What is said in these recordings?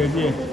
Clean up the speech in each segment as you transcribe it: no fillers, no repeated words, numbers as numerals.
Ready?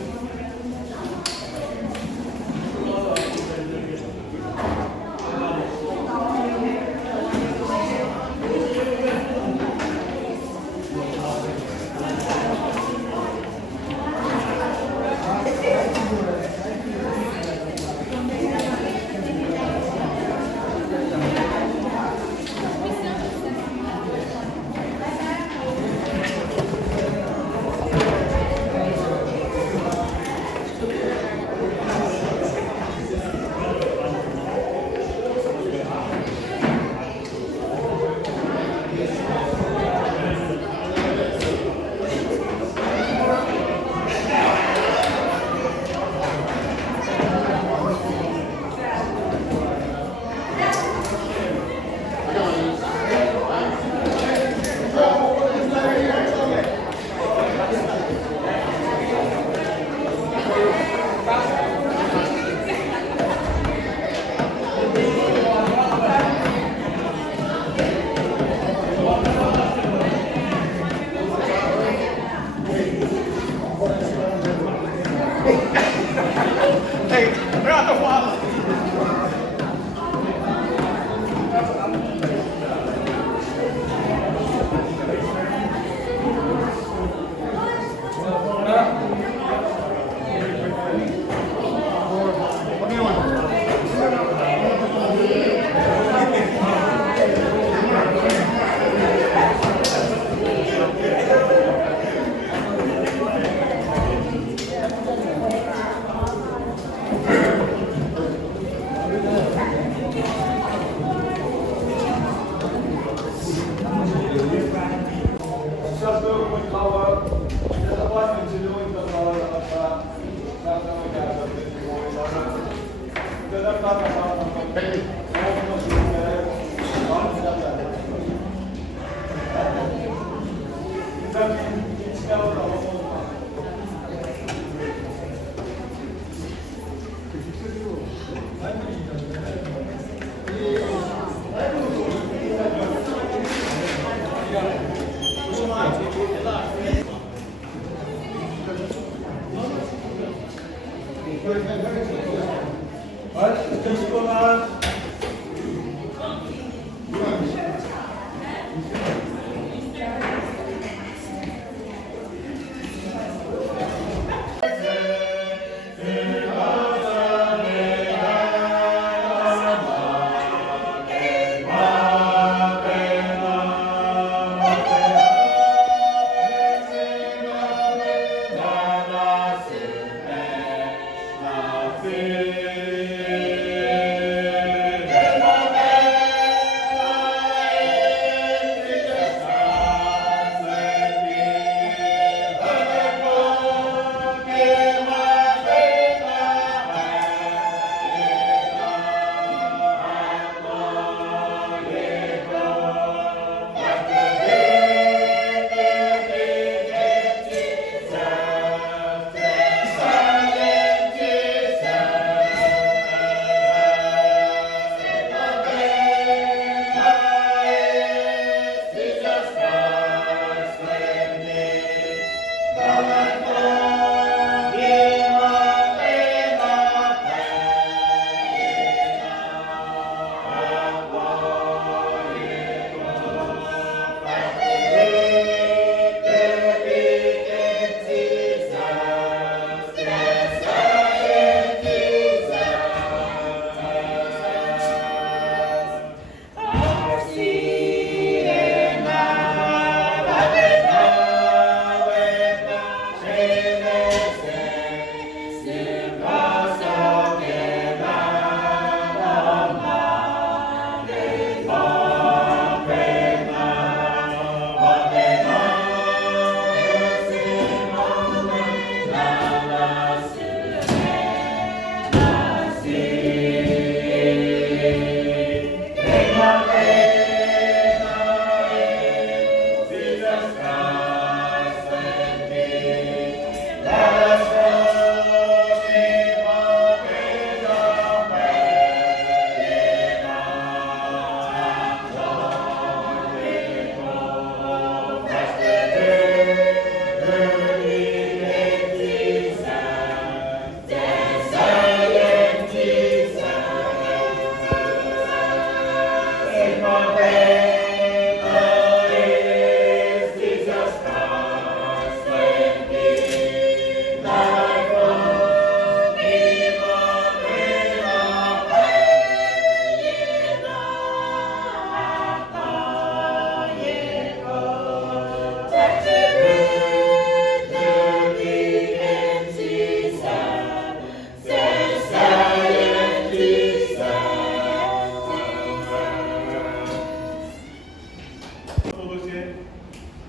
você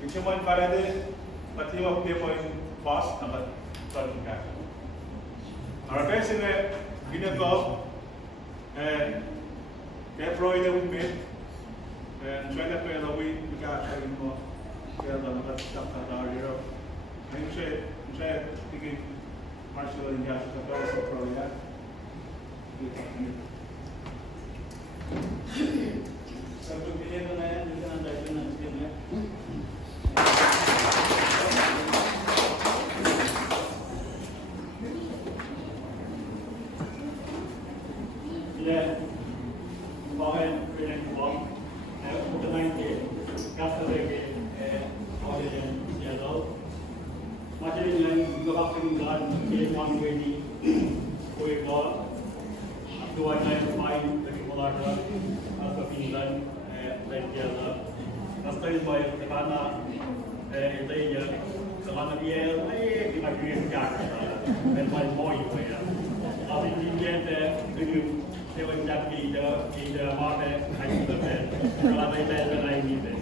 eu tinha uma parede para ter uma pepa em fast na para ficar. Agora pensa né vinha top que é proide um bit try to play the way we got having more que é da nossa chapa da área aí você fica marchando em casa para essa proide satu pilih tu naya juga anda itu nanti ya. Bila bahan pilih buang, untuk nanti kata lagi audition siapa. Macam ni yang juga akan pilih one way ni, koi kau dua naya main dari pola atau pindah Legiana, nastoi mai tekana ideia tekana dia kita kira jaga, memang moi ya. Tapi dia dulu seorang jadi mana hanya tu kalau ada lain ni deh.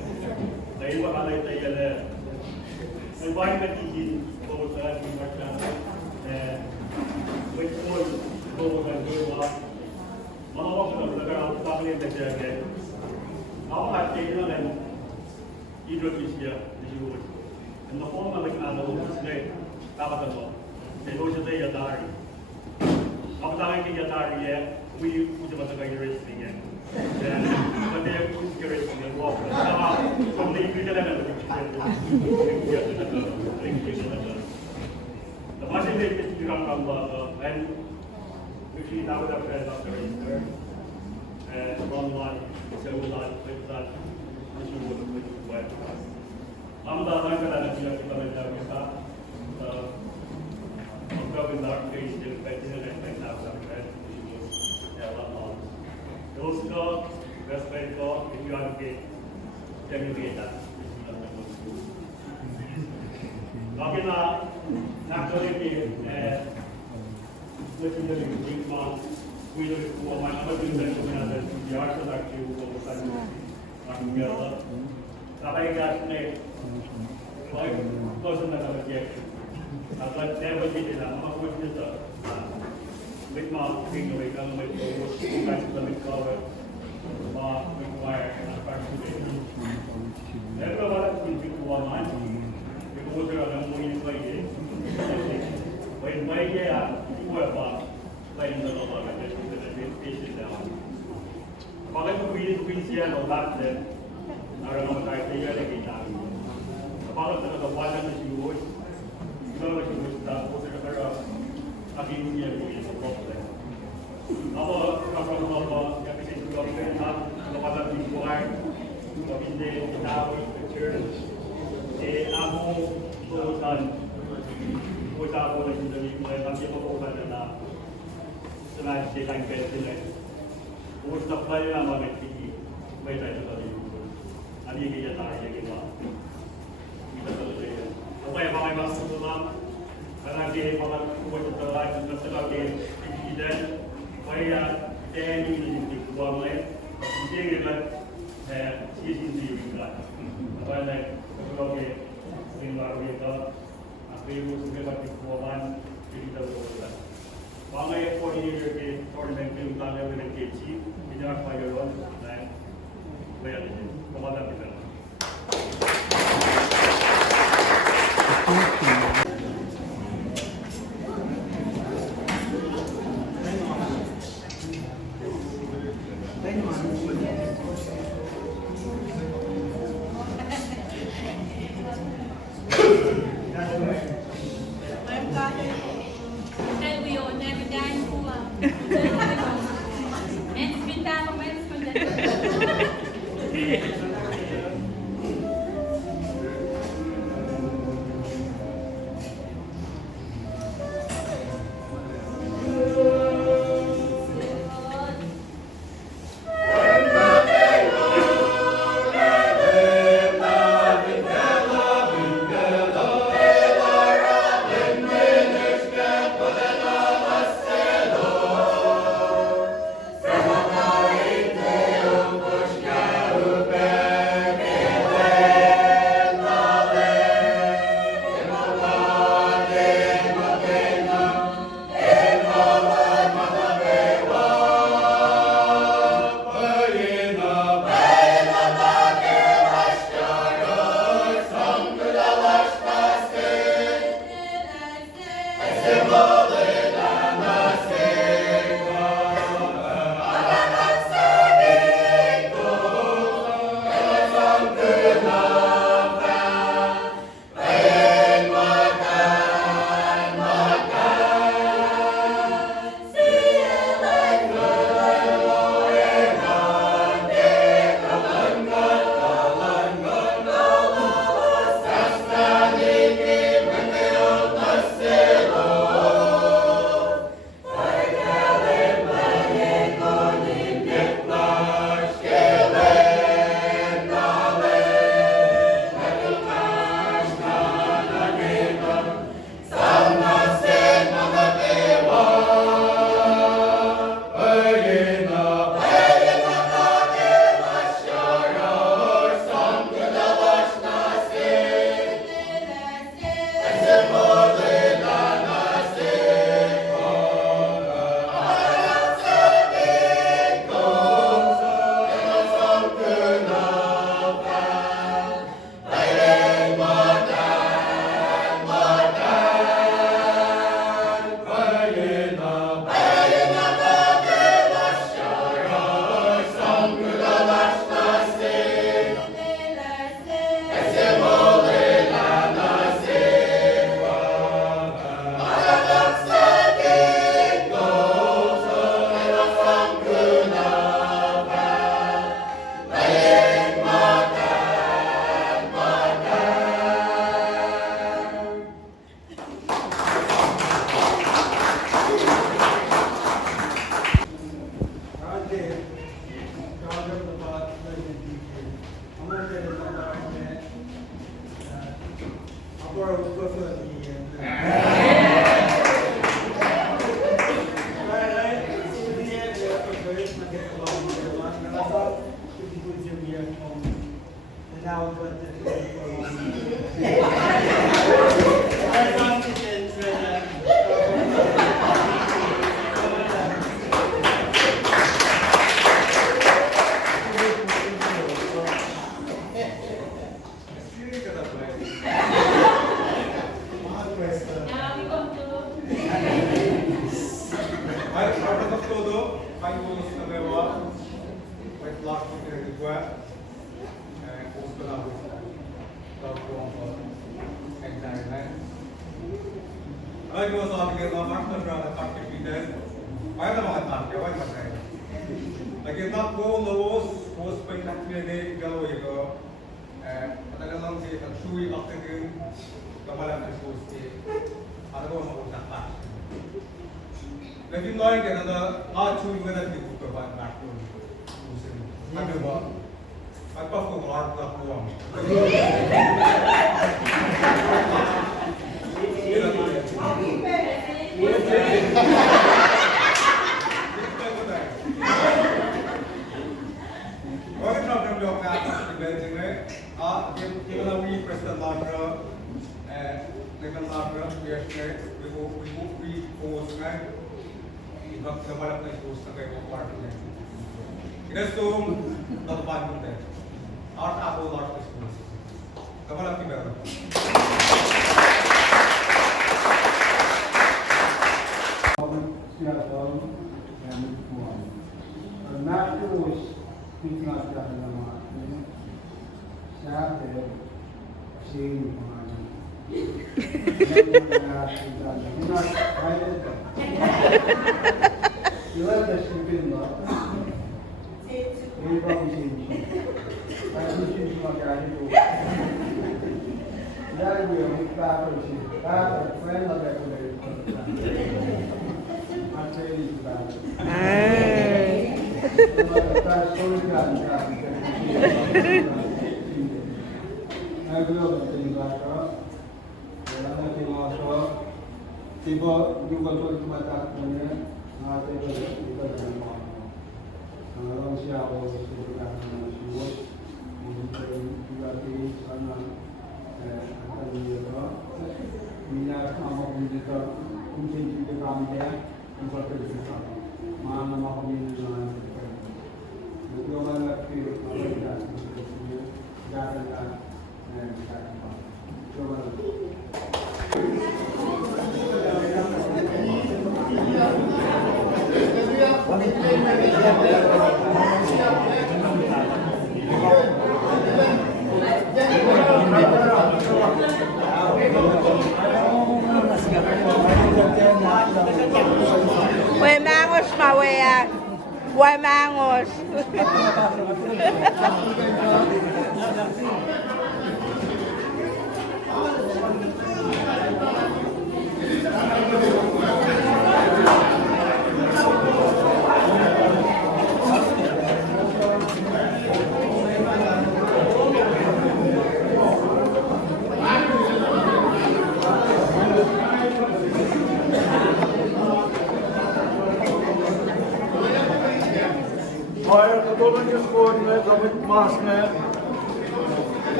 Tapi kalau ada ideia memang kita berusaha macam betul betul mana waktu kalau tak boleh terjaga. All I take on and Indonesia is yours. And the form of the canal today, Tabata, they go to the Yadari. After the Yadari, we put them at the racing again. But they are good racing and walk. From the equivalent the machine is to come from and which is now the press of the racer. Online, selular, website, issue with web. I'm the other that kita kita observing the case in and now somewhere those go best way go if you are okay can you get that Lakina naturally looking at the big man we look for my other things that we have the art of actually over time on together. Sabai gas ne like person that have yet. But never did it. I'm not going to big mouth thing away come with the guys to make cover require and participate. Everyone will be one mind. Because there are no more way. When my year you were playing the lot of it. Kalau we see a lot then, I don't know what I say again. Kalau the one that you would, you know what you would start with the again here is a problem. Now, from the episode of the mother before, in the now the church, the amo goes on, goes out of the people and people over the tonight they can get it. वो supply ना माने की बैठा है तो अभी ये जाता है ये क्या इधर तो ये तो भाई हमारे पास तो नाम karena dia malah kuat terlalu dan sebagai idan saya jadi di buang lain dia dengan sisi juga apa yang sebagai lingkungan kita apa itu sebagai buangan jadi terlalu Bangai for year ke tournament ke utara dengan kecil, tidak payah lawan dan bayar ini. Kepada kita. for Utwe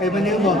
Ay, maniw mo.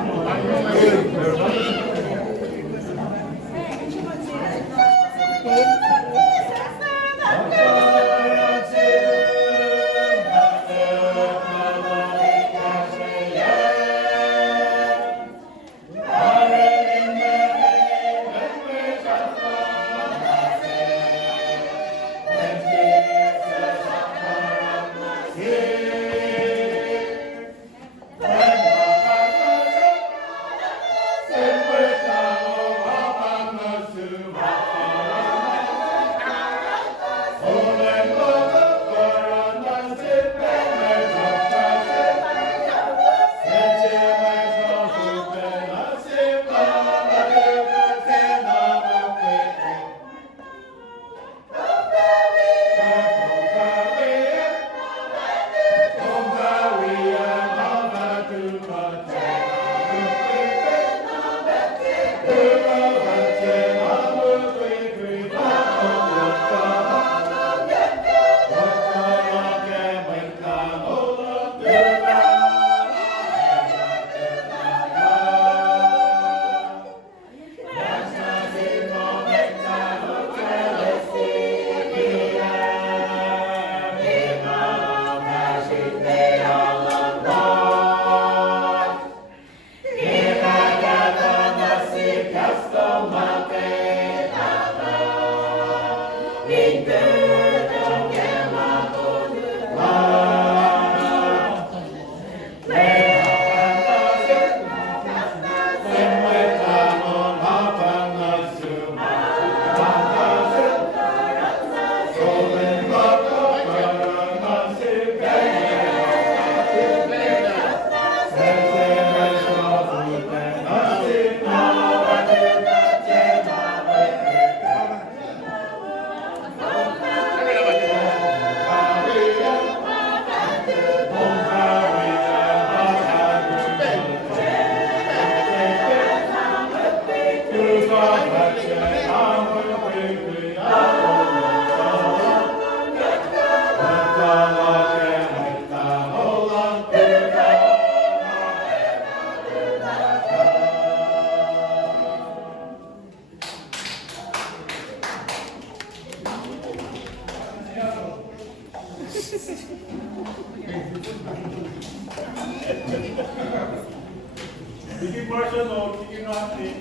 Chicken portion o chicken natin,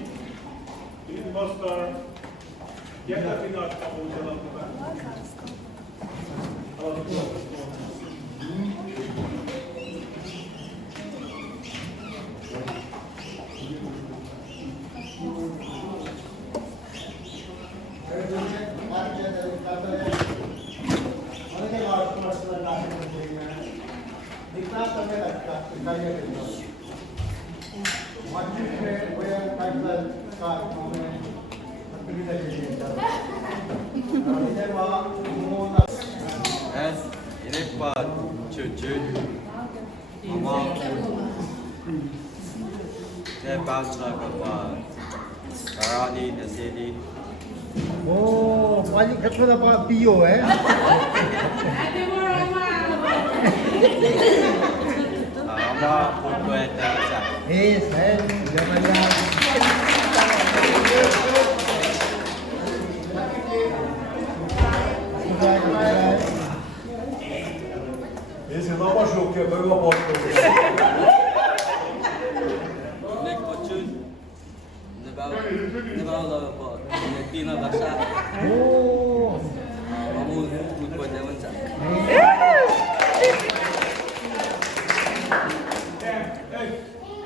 chicken mustard, yan natin na ako sa lang diba? Es ini buat cucu mama saya bangsa buat karani nasi Oh, balik kat mana Pak Pio mama Utwe Kosrae saya zaman yang Esse não machuca, que eu vou botar. ini kucing nebawa buat tina bahasa Oh, kamu Utwe Kosrae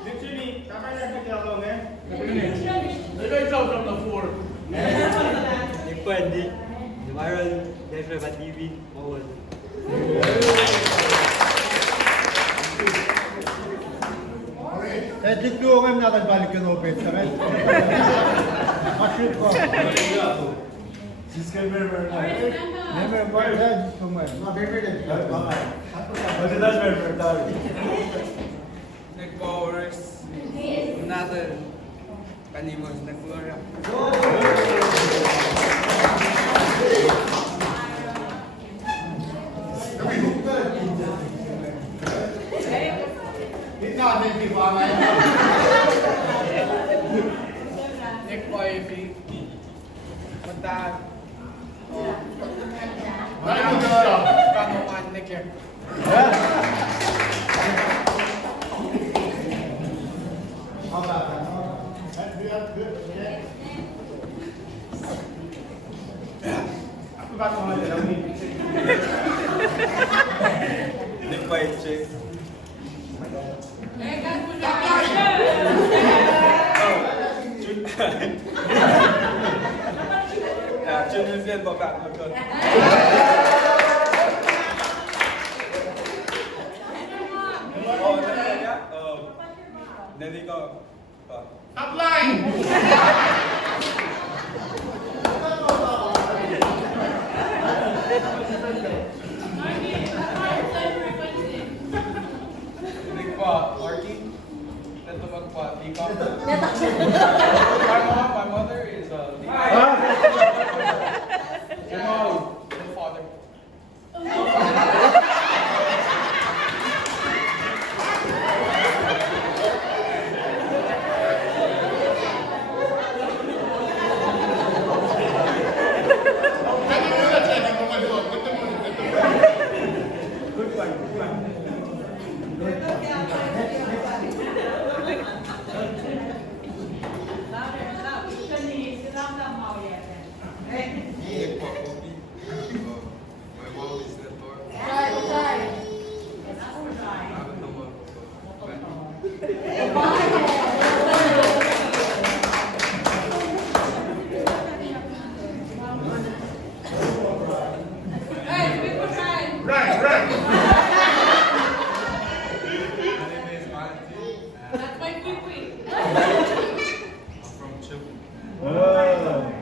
Literally, kakak yang kita tahu ni. Mereka jauh from the floor. Ipan di kemarin dia sudah TV mau saya dikluar kan nak balik ke Nobel, kan? Masuk kau. Siz ver. Never buat dah semua. Nah, berbeda. Hadi daha ver daha. Neckbowers another kanimos neckbower God, thank you, Mama. Nick Boyfi. Punta. Kamu man Nick here. How about that? That's good. Okay. Aku kat mana dalam ni? Nick Boyfi. Chuyên nhân viên vào cạn một cơn. Đây nhá. Nên đi coi. Upline. Nick pa, Marky. Ito magpa, Tika. My mother is Tika. The father. Nick Boyfi. My mom is the door. Right. My name is Auntie. That's my queen. I'm from Chile. Oh.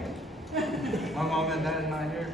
My mom and dad are not here.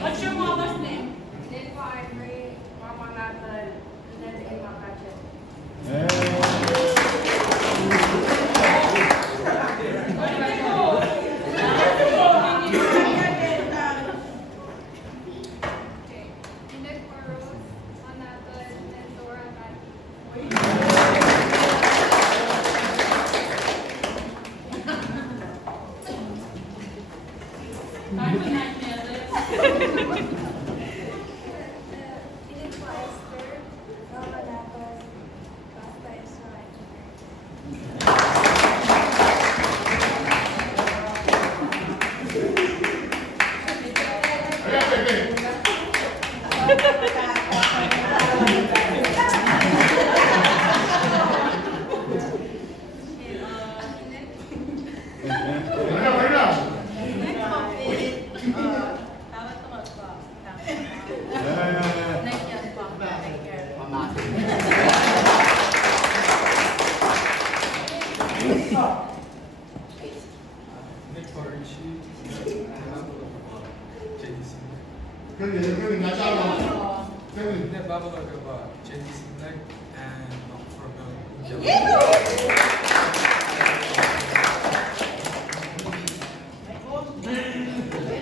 What's your mama's name?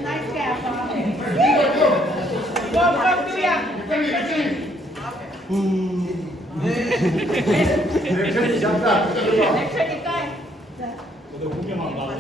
Nice guy. 리액션이 시작다. 액션이니까. 저도 공개만 봐.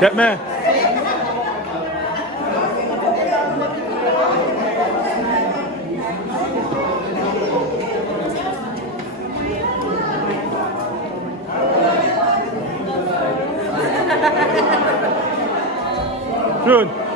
Get me. Good.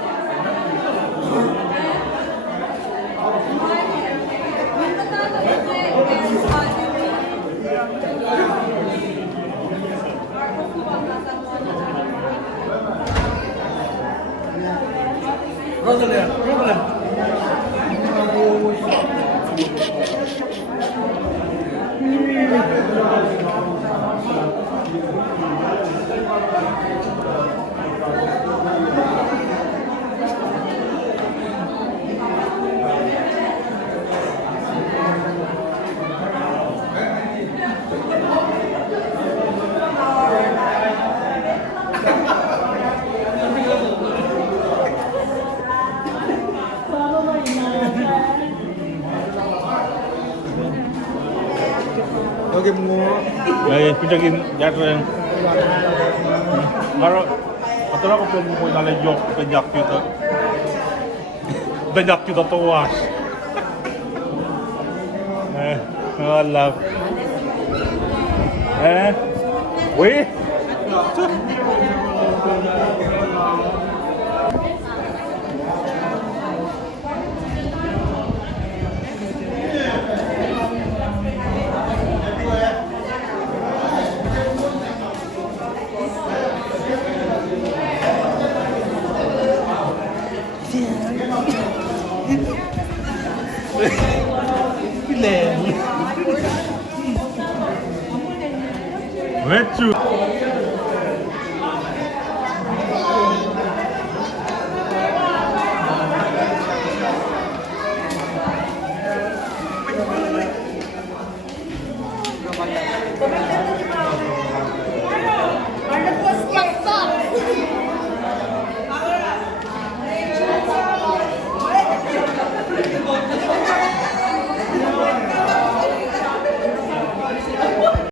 Ay, pinagin jatuh. Kalau atau aku pengen mau nale yok penyak kita tuas. Allah. Wih. Mwet.